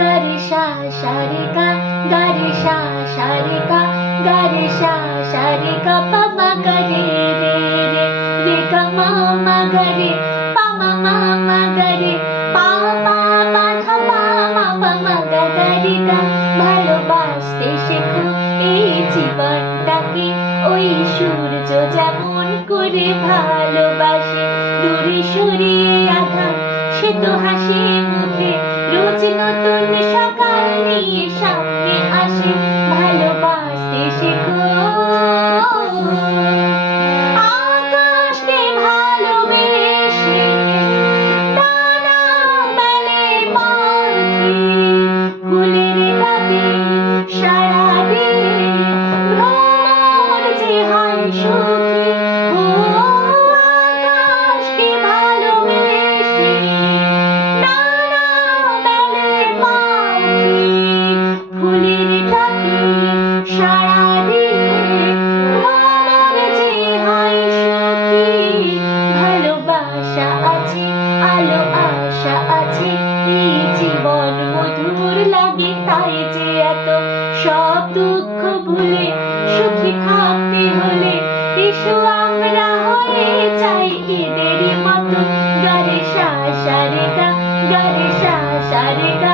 গারে সা সা রে গা, গারে সা সা রে গা, গারে সা সা রে গা পা মা গা রে রে রে, রে গা মা মা গা রে, পা মা মা মা গা রে, পা পা পা ধা পা মা পা মা গা গা রে গা। ভালোবাসতে শেখো এই জীবনটাকে, ওই সূর্য যেমন করে ভালোবাসে। দূরে সরিয়ে আধার সে তো হাসি মুখে, রোজ নতুন সকাল নিয়ে সামনে আসে। ভালোবাসতে শেখো আকাশকে ভালোবেসে, ডানা মেলে পাখি, ফুলের ডাকে সাড়া দিয়ে ভ্রমর যে হয় সুখী। ও আকাশকে ভালোবেসে, ডানা মেলে পাখি, ফুলের ডাকে সাড়া দিয়ে ভ্রমর যে হয় সুখী। ভালোবাসা আছে, আলো আশা আছে, এই জীবন মধুর লাগে তাই যে এত। সব দুঃখ ভুলে সুখী থাকতে হলে এসো আমরা হয়ে যাই এদেরই মতো। গারে সা সা রে গা, গারে সা সা রে গা,